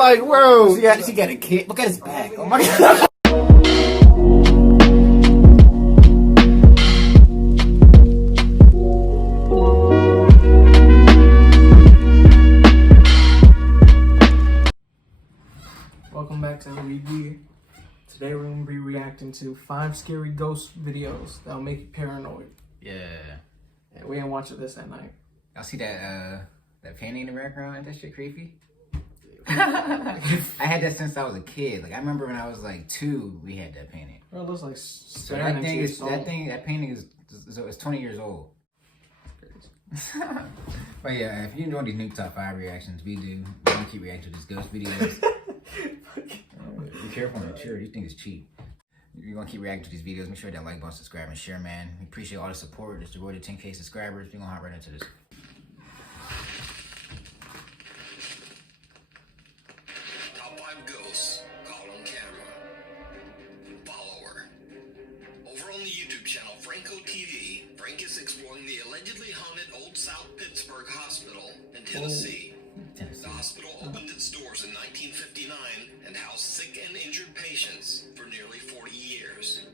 like, bro. She got a kid. Look at his back. Oh my god. Welcome back to LBD. Today we're going to be reacting to 5 scary ghost videos that'll make you paranoid. Yeah. And we ain't watching this at night. Y'all see that painting in the background? That shit creepy. I had that since I was a kid. Like I remember when I was like 2, we had that painting. Bro, it looks like so that painting is 20 years old. But yeah, if you enjoy these new top 5 reactions, we do. We're gonna keep reacting to these ghost videos. Be careful on the chair. These things is cheap. You're gonna keep reacting to these videos. Make sure that like button, subscribe, and share, man. We appreciate all the support. It's the road to 10K subscribers. We're gonna hop right into this. Top 5 ghosts caught on camera. Follow her. Over on the YouTube channel Franco TV, Frank is exploring the allegedly haunted Old South Pittsburgh Hospital in Tennessee. The hospital opened its doors in 1959 and housed sick and injured patients for nearly 40 years.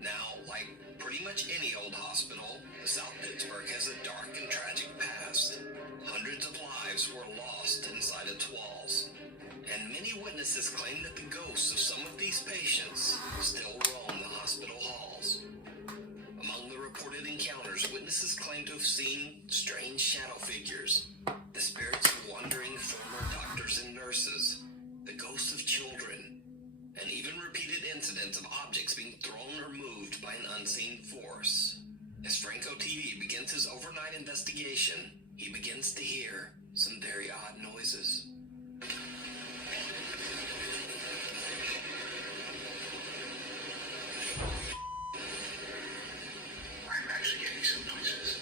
Now, like pretty much any old hospital, the South Pittsburgh has a dark and tragic past. Hundreds of lives were lost inside its walls. And many witnesses claim that the ghosts of some of these patients still roam the hospital halls. Among the reported encounters, witnesses claim to have seen strange shadow figures, the spirits of wandering former doctors and nurses, the ghosts of children, and even repeated incidents of objects being thrown or moved by an unseen force. As Franco TV begins his overnight investigation, he begins to hear some very odd noises. I'm actually getting some noises.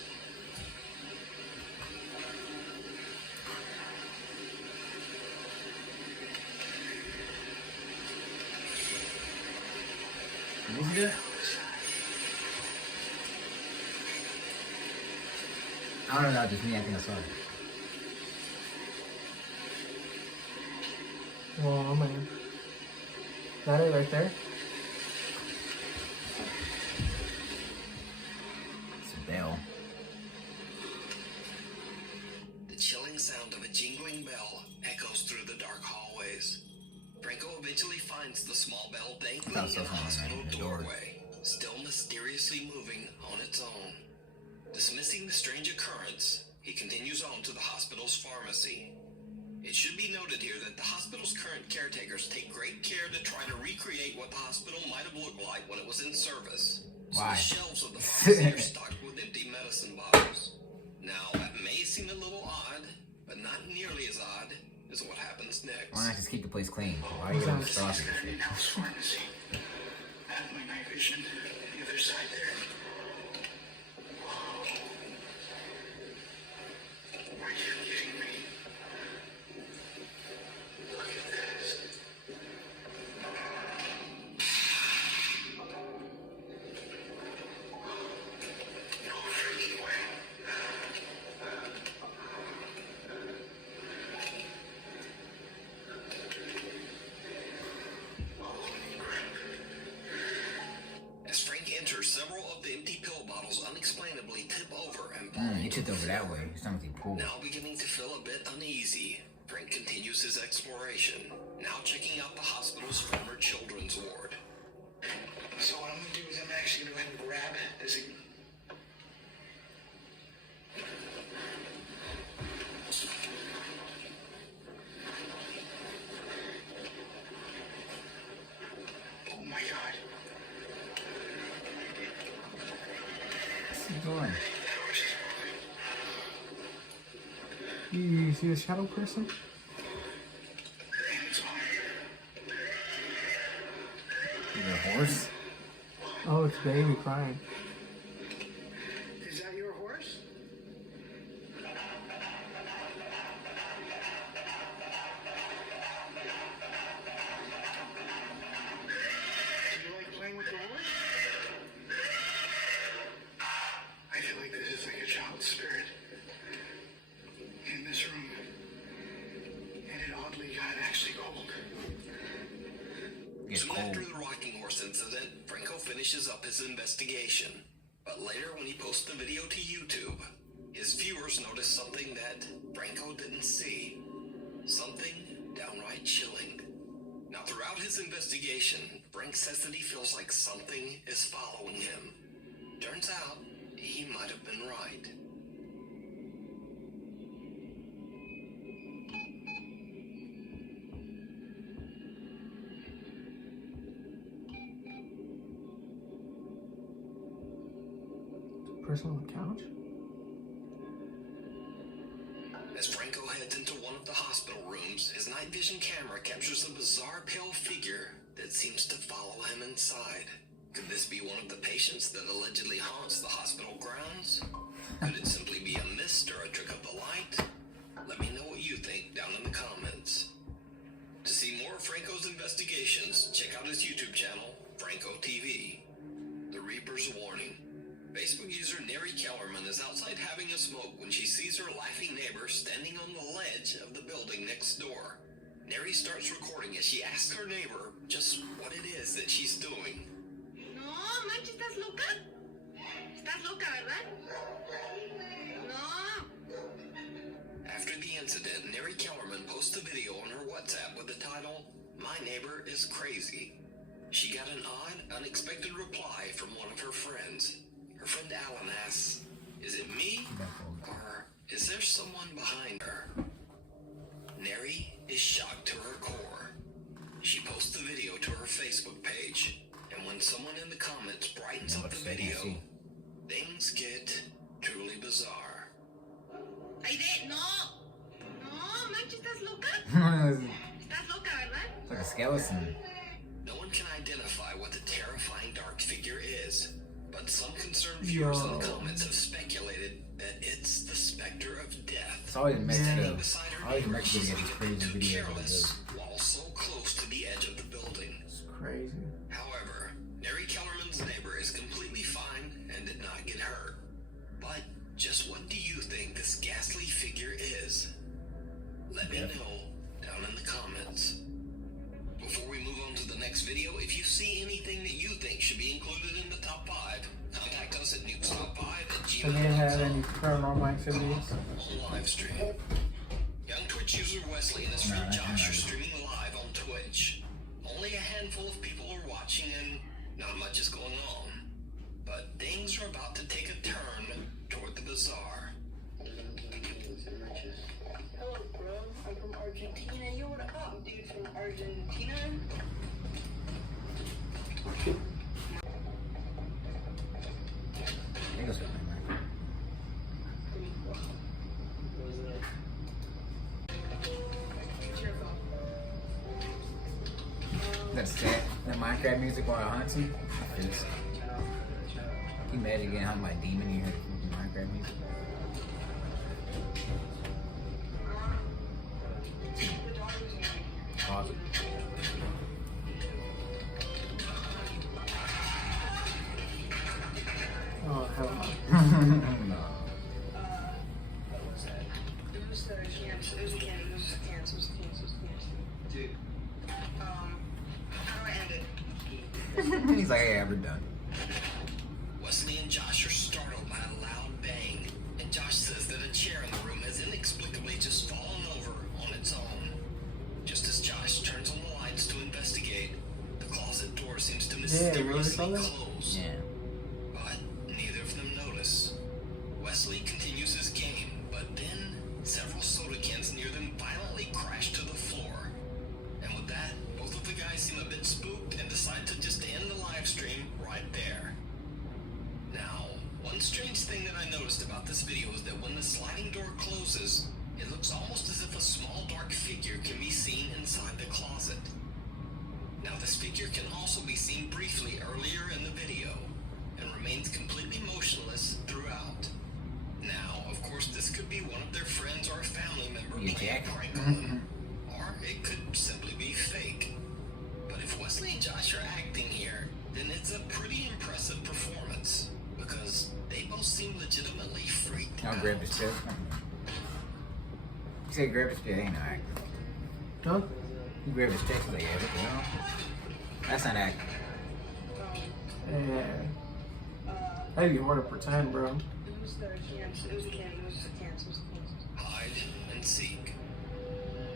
What's good? I don't know, just me. I think I saw it. Oh man. Is that it right there? It's a bell. The chilling sound of a jingling bell echoes through the dark hallways. Franco eventually finds the small bell dangling in the hospital doorway, still mysteriously moving on its own. Dismissing the strange occurrence, he continues on to the hospital's pharmacy. It should be noted here that the hospital's current caretakers take great care to try to recreate what the hospital might have looked like when it was in service. Why? So the shelves of the pharmacy are stocked with empty medicine bottles. Now, that may seem a little odd, but not nearly as odd as what happens next. Why not just keep the place clean? Why are you going to stop it? An in-house pharmacy. I have my night vision. The other side there. Whoa. Are you kidding me? Look at this. No freaking way. As Frank enters, several of the empty pill bottles unexplainably tip over and fall. He tipped over that way. It's something cool. Now beginning to feel a bit uneasy, Frank continues his exploration, now checking out the hospital's former children's ward. So what I'm going to do is I'm actually going to go ahead and grab this. Oh my god. What's he doing? You see the shadow person? Is there a horse? Oh, it's baby crying. Is that your horse? Do you like playing with the horse? I feel like this is like a child spirit in this room. And it oddly got actually going. It's Soon cold. after the rocking horse incident, Franco finishes up his investigation. But later, when he posts the video to YouTube, his viewers notice something that Franco didn't see. Something downright chilling. Now, throughout his investigation, Frank says that he feels like something is following him. Turns out, he might have been right. Person on the couch? As Franco heads into one of the hospital rooms, his night vision camera captures a bizarre pale figure that seems to follow him inside. Could this be one of the patients that allegedly haunts the hospital grounds? Could it simply be a mist or a trick of the light? Let me know what you think down in the comments. To see more of Franco's investigations, check out his YouTube channel, Franco TV. The Reaper's Warning. Facebook user Neri Kellerman is outside having a smoke when she sees her laughing neighbor standing on the ledge of the building next door. Neri starts recording as she asks her neighbor just what it is that she's doing. No, manches, ¿estás loca? ¿Estás loca, verdad? No. After the incident, Neri Kellerman posts a video on her WhatsApp with the title, "My Neighbor is Crazy." She got an odd, unexpected reply from one of her friends. Her friend Alan asks, "Is it me? Or is there someone behind her?" Neri is shocked to her core. She posts the video to her Facebook page, and when someone in the comments brightens up the video, things get truly bizarre. Aide, no. No, manches, ¿estás loca? It's ¿Estás loca, verdad? like a skeleton. No one can identify what the terrifying dark figure is, but some concerned viewers in the comments have speculated that it's the specter of death. It's always Mexico. Standing beside her Always neighbor, Mexico to get these seeming a crazy bit videos like careless, this. while so close to the edge of the building. It's crazy. However, Neri Kellerman's neighbor is completely fine and did not get hurt. But just what do you think this ghastly figure is? Let me know down in the comments. Before we move on to the next video, if you see anything that you think should be included in the top 5, contact us at nukestop5@gmail.com. Have you had any paranormal activities? On live stream. Young Twitch user Wesley and his friend Josh are streaming live on Twitch. Only a handful of people are watching and not much is going on. But things are about to take a turn toward the bizarre. Hello, bro. I'm from Argentina. Yo, what up, dude from Argentina? I think it's something like that's sad. That Minecraft music while it haunts you. Can you imagine getting haunted by a demon and you hear the Minecraft music? Pause it. Oh, hell no. No. What was that? It was cancer. It was cancer. Dude. How do I end it? He's like, hey, we're done. Wesley and Josh are startled by a loud bang, and Josh says that a chair in the room has inexplicably just fallen over on its own. Just as Josh turns on the lights to investigate, the closet door seems to mysteriously really? close. Yeah. But neither of them notice. Wesley continues his game, but then several soda cans near them violently crash to the floor. And with that, both of the guys seem a bit spooked and decide to just end the live stream right there. Now, one strange thing that I noticed about this video is that when the sliding door closes, it looks almost as if a small dark figure can be seen inside the closet. Now, this figure can also be seen briefly earlier in the video and remains completely motionless throughout. Now, of course, this could be one of their friends or a family member Yeah, playing a Jack. prank on them, or it could simply be fake. But if Wesley and Josh are acting here, then it's a pretty impressive performance because they both seem legitimately freaked I'll out. grab his chest. You said grab his chest, ain't no actor. Huh? You grab his chest, like, yeah, what the hell? That's not acting. Yeah. That'd be hard to pretend, bro. It was a cancer. It was a cancer. Hide and seek.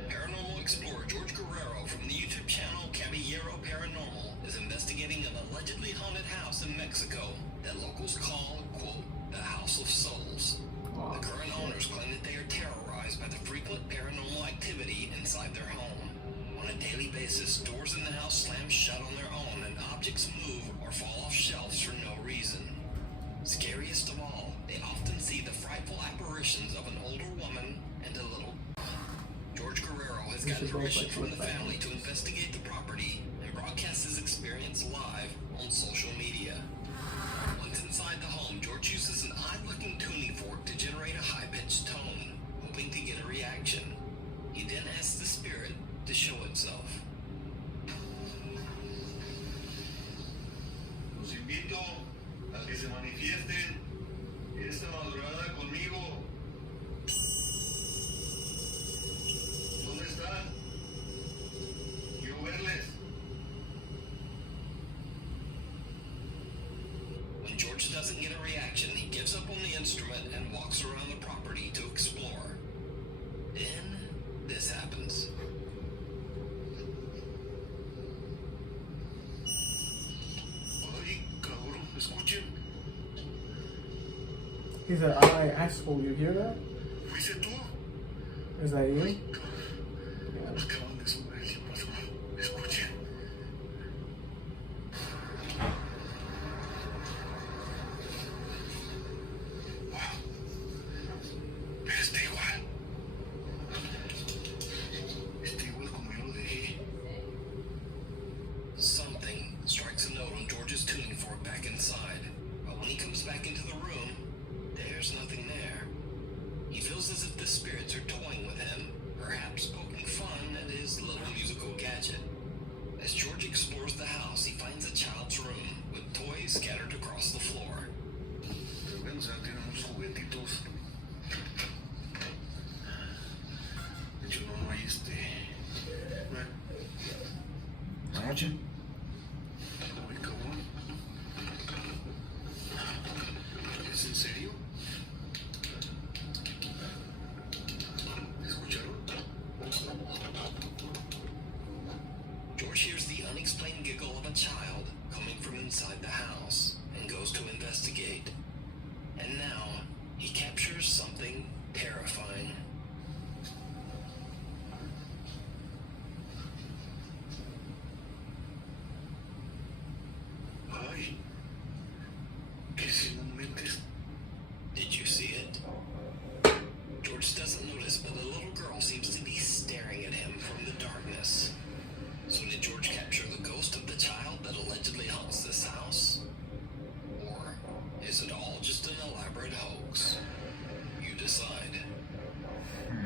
Paranormal explorer George Guerrero from the YouTube channel Caballero Paranormal is investigating an allegedly haunted house in Mexico that locals call, quote, the House of Souls. Oh, The current owners claim that they are terrorized by the frequent paranormal activity inside their home. On a daily basis, doors in the house slam shut on their own and objects move or fall off shelves for no reason. Scariest of all, they often see the frightful apparitions of an older woman and a little. George Guerrero has gotten permission from the family to investigate the property and broadcast his experience live on social media. Once inside the home, George uses an odd-looking tuning fork to generate a high-pitched tone, hoping to get a reaction. He then asks the spirit to show itself. Los invito a que se manifiesten esta madrugada conmigo. ¿Dónde están? Quiero verles. When George doesn't get a reaction, he gives up on the instrument and walks around the property to explore. Then, this happens. Ay, cabrón, escuchen. he said, I asshole, you hear that? ¿Fuiste tú? Is that you? Cabrón, acaban de subir el pasó. Escuchen. Wow. Pero está igual. Está igual como yo lo dejé. Something strikes a note on George's tuning fork back inside, but when he comes back into the room, there's nothing there. He feels as if the spirits are toying with him, perhaps poking fun at his little musical gadget. As George explores the house, he finds a child's room with toys scattered across the floor. Bueno, o sea, tienen unos juguetitos. De hecho, no hay Bueno. Aren't you? Uy, cabrón. ¿Es en serio? ¿Escucharon? George hears the unexplained giggle of a child coming from inside the house and goes to investigate. And now, he captures something terrifying. Ay. ¿Qué si no mentes? Did you see it? George doesn't notice, but a little girl seems to be staring at him from the darkness. So did George capture the ghost of the child that allegedly haunts this house? Or is it all just an elaborate hoax? You decide.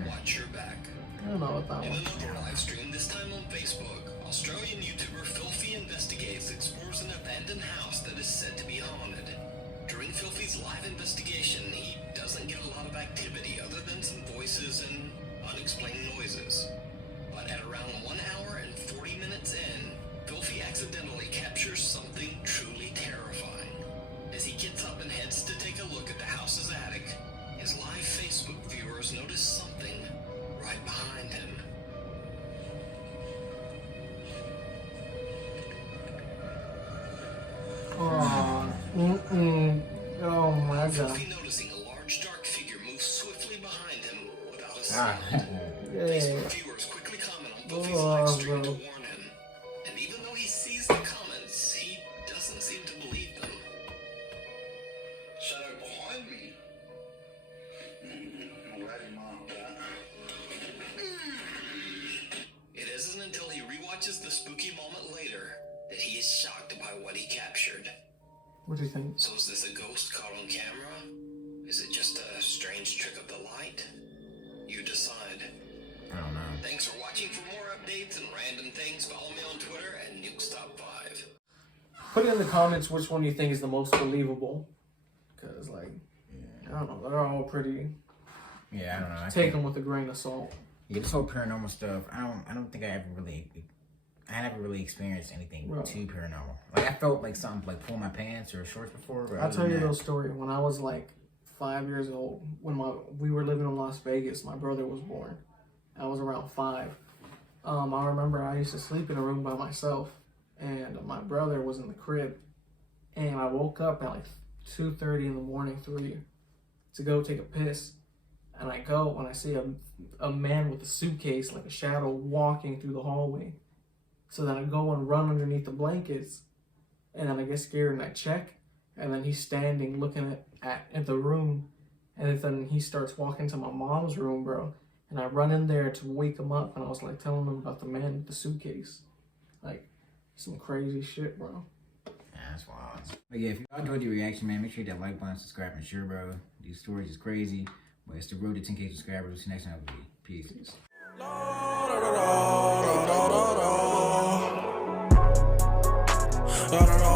Watch your back. I don't know what that In one. another live stream, this time on Facebook, Australian YouTuber Filthy Investigates explores an abandoned house that is said to be haunted. During Filthy's live investigation, he doesn't get a lot of activity other than some voices and unexplained noises. But at around 1 hour and 40 minutes in, Filthy accidentally captures something truly terrifying. As he gets up and heads to take a look at the house's attic, his live Facebook viewers notice something right behind him. Oh, oh my god. Filthy noticing a large dark figure move swiftly behind him without a Ah. sound. Yeah. Facebook viewers quickly comment on Filthy's Oh, live stream to bro. warn him. And even though he sees the comments, he doesn't seem to believe them. Shadow behind me. Right, Mom. It isn't until he rewatches the spooky moment later that he is shocked by what he captured. What do you think? So is this a ghost caught on camera? Is it just a strange trick of the light? You decide. I don't know. Thanks for watching. For more updates and random things, follow me on Twitter at NukesTop5. Put in the comments which one you think is the most believable. Because, like, I don't know, they're all pretty. Yeah, I don't know. Take them with a grain of salt. Yeah, this whole paranormal stuff, I don't think I ever really I never really experienced anything Bro. too paranormal. Like I felt like something like pulling my pants or shorts before. But I'll tell you a little story. When I was like 5 years old, when we were living in Las Vegas, my brother was born. I was around 5. I remember I used to sleep in a room by myself, and my brother was in the crib, and I woke up at like 2:30 in the morning, 3, to go take a piss, and I go and I see a man with a suitcase, like a shadow, walking through the hallway. So then I go and run underneath the blankets, and then I get scared and I check, and then he's standing looking at the room, and then he starts walking to my mom's room, bro. And I run in there to wake him up, and I was like telling him about the man with the suitcase. Like, some crazy shit, bro. Yeah, that's wild. But yeah, if you enjoyed the reaction, man, make sure you hit that like button, subscribe, and share, bro. These stories is crazy. But it's the road to 10K subscribers. We'll see you next time. Peace. I don't know.